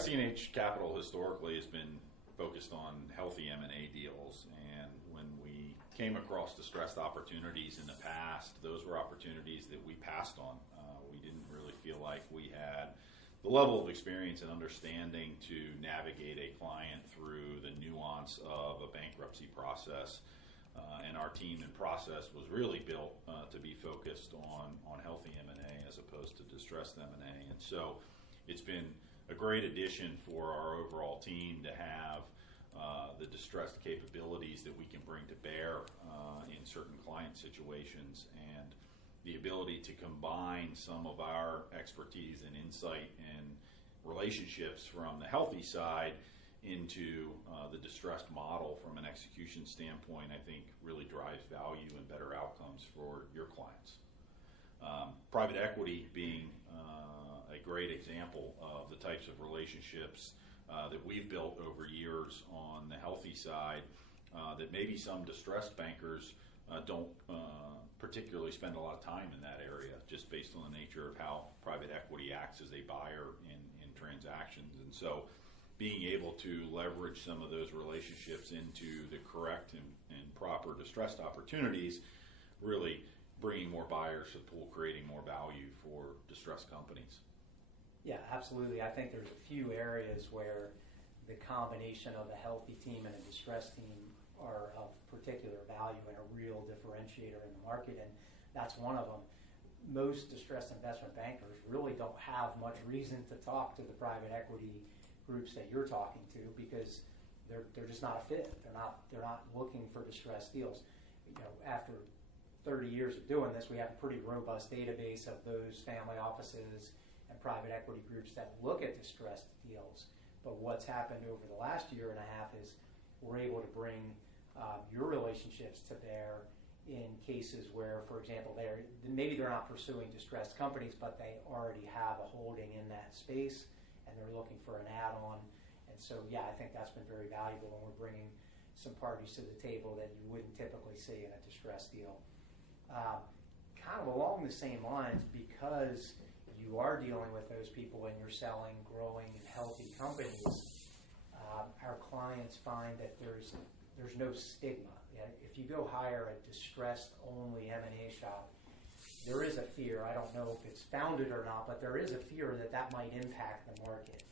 SC&H Capital historically has been focused on healthy M&A deals, and when we came across distressed opportunities in the past, those were opportunities that we passed on. We didn't really feel like we had the level of experience and understanding to navigate a client through the nuance of a bankruptcy process. And our team and process was really built to be focused on healthy M&A as opposed to distressed M&A. And so it's been a great addition for our overall team to have the distressed capabilities that we can bring to bear in certain client situations, and the ability to combine some of our expertise and insight and relationships from the healthy side into the distressed model from an execution standpoint, I think really drives value and better outcomes for your clients. Private equity being a great example of the types of relationships that we've built over years on the healthy side that maybe some distressed bankers don't particularly spend a lot of time in that area, just based on the nature of how private equity acts as a buyer in transactions. And so being able to leverage some of those relationships into the correct and proper distressed opportunities, really bringing more buyers to the pool, creating more value for distressed companies. Yeah, absolutely. I think there's a few areas where the combination of a healthy team and a distressed team are of particular value and a real differentiator in the market, and that's one of them. Most distressed investment bankers really don't have much reason to talk to the private equity groups that you're talking to, because they're just not a fit. They're not looking for distressed deals. After 30 years of doing this, we have a pretty robust database of those family offices and private equity groups that look at distressed deals. But what's happened over the last year and a half is we're able to bring your relationships to bear in cases where, for example, maybe they're not pursuing distressed companies, but they already have a holding in that space and they're looking for an add-on. And so, yeah, I think that's been very valuable, and we're bringing some parties to the table that you wouldn't typically see in a distressed deal. Kind of along the same lines, because you are dealing with those people and you're selling growing and healthy companies, our clients find that there's no stigma. If you go hire a distressed-only M&A shop, there is a fear. I don't know if it's founded or not, but there is a fear that might impact the market.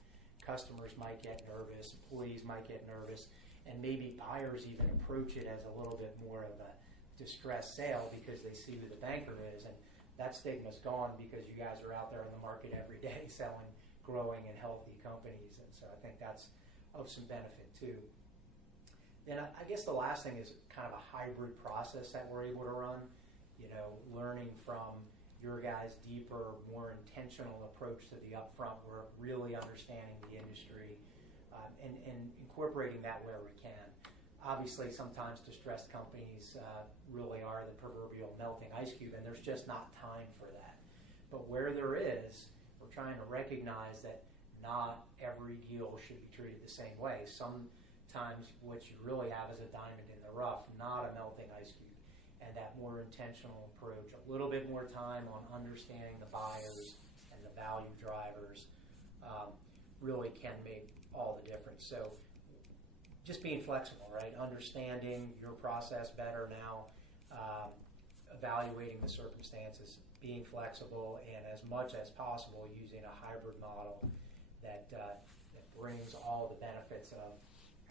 Customers might get nervous, employees might get nervous, and maybe buyers even approach it as a little bit more of a distressed sale because they see who the banker is. And that stigma's gone because you guys are out there in the market every day selling growing and healthy companies. And so I think that's of some benefit too. Then I guess the last thing is kind of a hybrid process that we're able to run. Learning from your guys' deeper, more intentional approach to the upfront. We're really understanding the industry and incorporating that where we can. Obviously, sometimes distressed companies really are the proverbial melting ice cube, and there's just not time for that. But where there is, we're trying to recognize that not every deal should be treated the same way. Sometimes what you really have is a diamond in the rough, not a melting ice cube. And that more intentional approach, a little bit more time on understanding the buyers and the value drivers really can make all the difference. So just being flexible, right? Understanding your process better now, evaluating the circumstances, being flexible, and as much as possible using a hybrid model that brings all the benefits of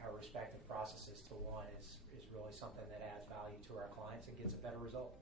our respective processes to one is really something that adds value to our clients and gets a better result.